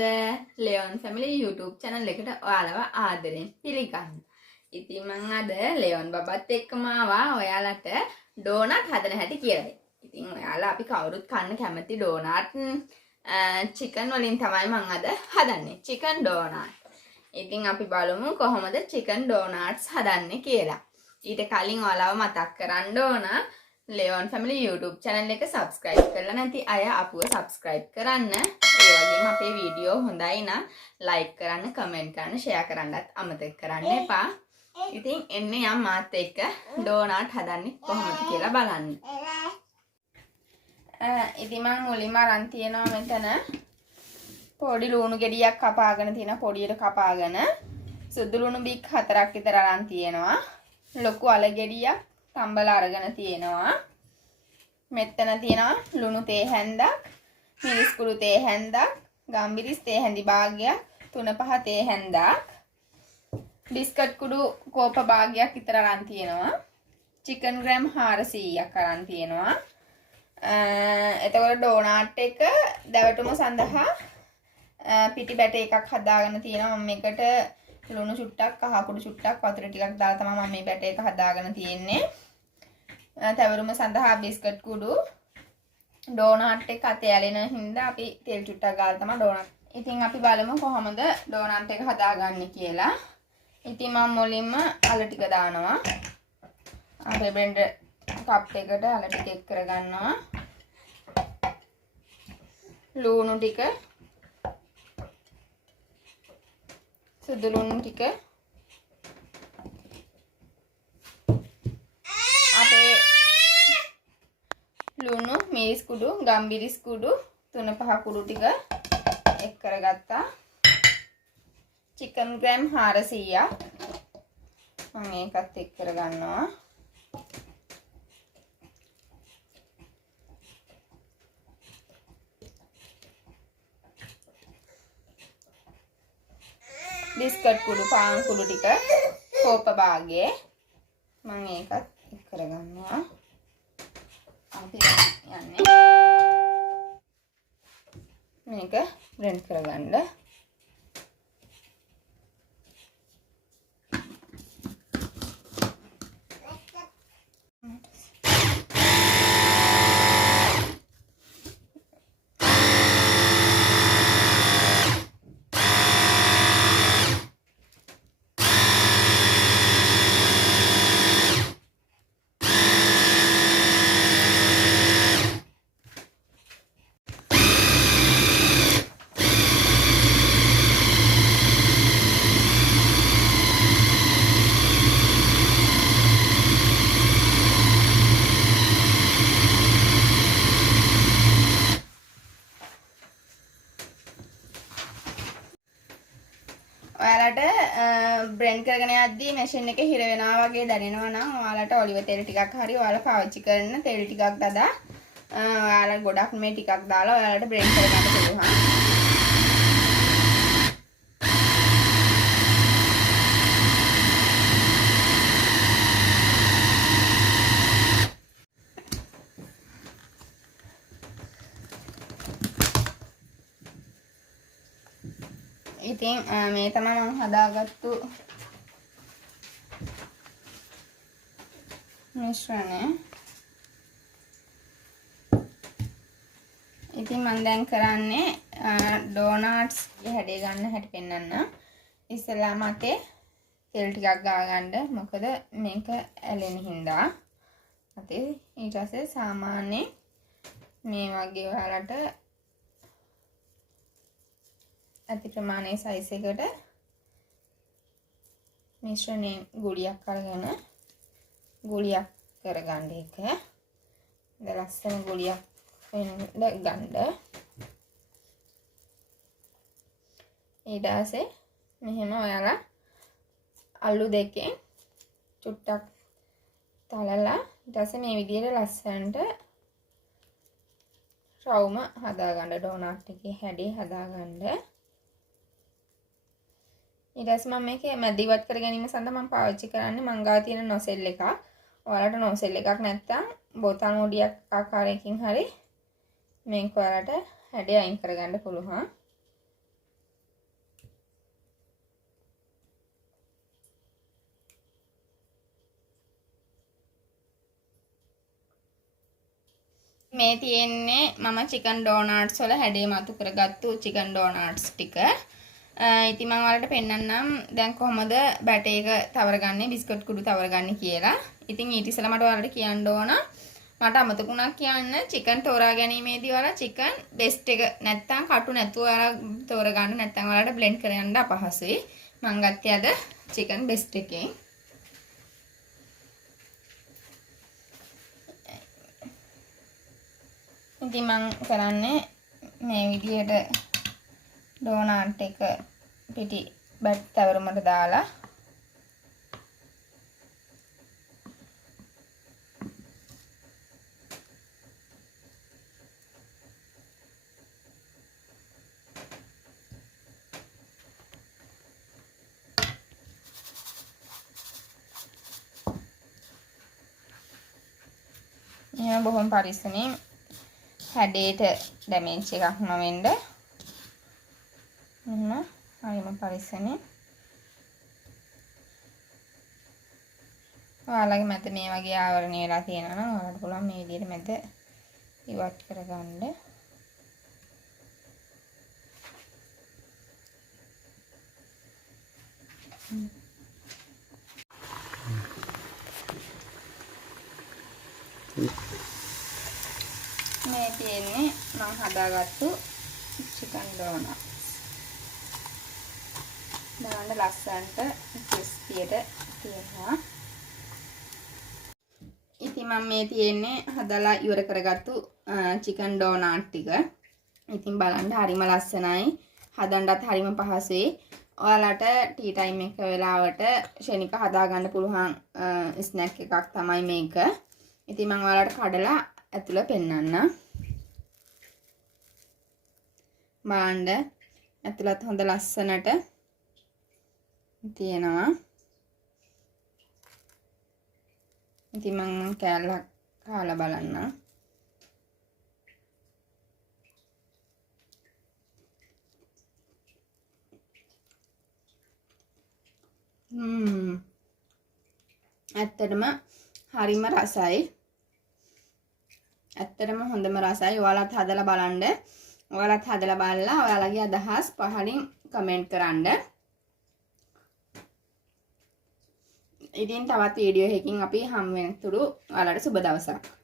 කොහොමද Leon Family YouTube channel එකට ඔයාලව ආදරෙන් පිළිගන්න. ඉතින් මම අද Leon බබත් එක්කම ආවා ඔයාලට ඩෝනට් හදන හැටි කියලා දෙන්න. ඉතින් ඔයාලා අපි කවුරුත් කන්න කැමති ඩෝනට් chicken වලින් තමයි මම අද හදන්නේ. chicken donut. ඉතින් අපි බලමු කොහොමද chicken donuts හදන්නේ කියලා. ඊට කලින් ඔයාලව මතක් කරන්න ඕන Leon Family YouTube channel එක subscribe කරලා නැති අය අපුව subscribe කරන්න. ඒ වගේම අපේ වීඩියෝ හොඳයි නම් like කරන්න, comment කරන්න, share කරන්නත් අමතක කරන්න එපා. ඉතින් එන්නේ යම් මාත් එක්ක ඩෝනට් හදන්නේ කොහොමද කියලා බලන්න. ඉතින් මම මුලින්ම අරන් තියනවා මෙතන පොඩි ලුණු ගෙඩියක් කපාගෙන තියෙන පොඩියට කපාගෙන සුදු ලුණු බික් 4ක් විතර අරන් තියෙනවා. ලොකු අල ගෙඩියක් තම්බලා අරගෙන තියෙනවා. මෙතන තියෙනවා ලුණු තේ හැන්දක්, මිරිස් කුඩු තේ හැන්දක්, ගම්බිරිස් තේ හැඳි භාගයක්, 3-5 තේ හැන්දක්, බිස්කට් කුඩු කෝප භාගයක් විතර අරන් තියෙනවා. චිකන් ග්‍රෑම් 400ක් අරන් තියෙනවා. එතකොට ඩෝනට් එක දැවටුම සඳහා පිටි බැට එකක් හදාගෙන තියෙනවා. මම මේකට ලුණු චුට්ටක්, කහ කුඩු චුට්ටක්, වතුර ටිකක් දාලා තමයි මම මේ බැට එක හදාගෙන තියෙන්නේ. තවරුම සඳහා බිස්කට් කුඩු ඩෝනට් එක අතේ ඇලෙන හින්දා අපි තෙල් චුට්ටක් ගාලා තමයි ඩෝනට්. ඉතින් අපි බලමු කොහොමද ඩෝනට් එක හදාගන්නේ කියලා. ඉතින් මම මුලින්ම අල ටික දානවා. අපේ බ්ලෙන්ඩර් කප් එකට අල ටික එක් කරගන්නවා. ලුණු ටික, සුදු ලුණු ටික, අපේ ලුණු, මිරිස් කුඩු, ගම්බිරිස් කුඩු, 3-5 කුඩු ටික එක් කරගත්තා. චිකන් ග්‍රෑම් 400ක් මම ඒකත් එක් කරගන්නවා. බිස්කට් කුඩු, පාන් කුඩු ටික කෝප භාගයේ මම ඒකත් එක් කරගන්නවා. අපි යන්නේ මේක බ්ලෙන්ඩ් කරගන්න. ඔයාලට බ්ලෙන්ඩ් කරගෙන යද්දී මැෂින් එකේ හිර වෙනවා වගේ දැනෙනවා නම් ඔයාලට ඔලිව තෙල් ටිකක් හරි ඔයාලා පාවිච්චි කරන තෙල් ටිකක් දදා ඔයාලා ගොඩක් මේ ටිකක් දාලා ඔයාලට බ්ලෙන්ඩ් කරගන්න පුළුවන්. ඉතින් මේ තමයි මම හදාගත්තු මිශ්‍රණය. ඉතින් මම දැන් කරන්නේ ඩෝනට්ස් හැඩය ගන්න හැටි පෙන්නන්න. ඉස්සෙල්ලාම අතේ තෙල් ටිකක් ගා ගන්න. මොකද මේක ඇලෙන හින්දා. අතේ ඊට පස්සේ සාමාන්‍ය මේ වගේ ඔයාලට අති ප්‍රමාණයේ සයිස් එකට මිශ්‍රණේ ගුලියක් අරගෙන ගුලියක් කරගන්න එක. දැන් ලස්සන ගුලියක් වෙන්න ගන්න. ඊට පස්සේ මෙහෙම ඔයාලා අලු දෙකෙන් චුට්ටක් තලලා ඊට පස්සේ මේ විදිහට ලස්සනට රවුම හදාගන්න. ඩෝනට් එකේ හැඩේ හදාගන්න. ඊට පස්සේ මම මේක මැදිවත් කර ගැනීම සඳහා මම පාවිච්චි කරන්නේ මං ගාව තියෙන නොසෙල් එකක්. ඔයාලට නොසෙල් එකක් නැත්නම් බෝතල් මුඩියක් ආකාරයකින් හරි මේක ඔයාලට හැඩය අයින් කරගන්න පුළුවන්. මේ තියෙන්නේ මම චිකන් ඩෝනට්ස් වල හැඩේ මතු කරගත්තු චිකන් ඩෝනට්ස් ටික. ඉතින් මම ඔයාලට පෙන්නන්නම් දැන් කොහොමද බැටර් එක තවරගන්නේ බිස්කට් කුඩු තවරගන්නේ කියලා. ඉතින් ඊට ඉස්සෙල්ලා මට ඔයාලට කියන්න ඕන මට අමතකුණා කියන්න චිකන් තෝරා ගැනීමේදී ඔයාලා චිකන් බෙස්ට් එක නැත්තම් කටු නැතුව ඔයාලා තෝරගන්න නැත්තම් ඔයාලට බ්ලෙන්ඩ් කරන්න අපහසුයි. මම ගත්තේ අද චිකන් බෙස්ට් එකෙන්. ඉතින් මම කරන්නේ මේ විදිහට ඩෝනට් එක පිටි බැට් තවරමට දාලා එහෙනම් බොහොම පරිස්සමින් හැඩේට ඩැමේජ් එකක් නොවෙන්න එහෙනම් හරිම පරිස්සමින් ඔයාලගේ මැද මේ වගේ ආවරණය වෙලා තියෙනවා නම් ඔයාලට පුළුවන් මේ විදිහට මැද ඉවත් කරගන්න. මේ තියෙන්නේ මම හදාගත්තු චිකන් ඩෝනට්ස්. බලන්න ලස්සනට ක්‍රිස්පියට තියෙනවා. ඉතින් මම මේ තියෙන්නේ හදලා ඉවර කරගත්තු චිකන් ඩෝනට් ටික. ඉතින් බලන්න හරිම ලස්සනයි. හදන්නත් හරිම පහසුයි. ඔයාලට ටී ටයිම් එක වෙලාවට ෂෙනික හදාගන්න පුළුවන් ස්නැක් එකක් තමයි මේක. ඉතින් මම ඔයාලට කඩලා ඇතුළ පෙන්නන්න. බලන්න ඇතුළත් හොඳ ලස්සනට තියෙනවා. ඉතින් මම කෑල්ලක් කාලා බලන්න. ඇත්තටම හරිම රසයි. ඇත්තටම හොඳම රසයි. ඔයාලත් හදලා බලන්න. ඔයාලත් හදලා බලලා ඔයාලගේ අදහස් පහලින් කමෙන්ට් කරන්න. ඉතින් තවත් වීඩියෝ එකකින් අපි හම් වෙනතුරු ඔයාලට සුබ දවසක්.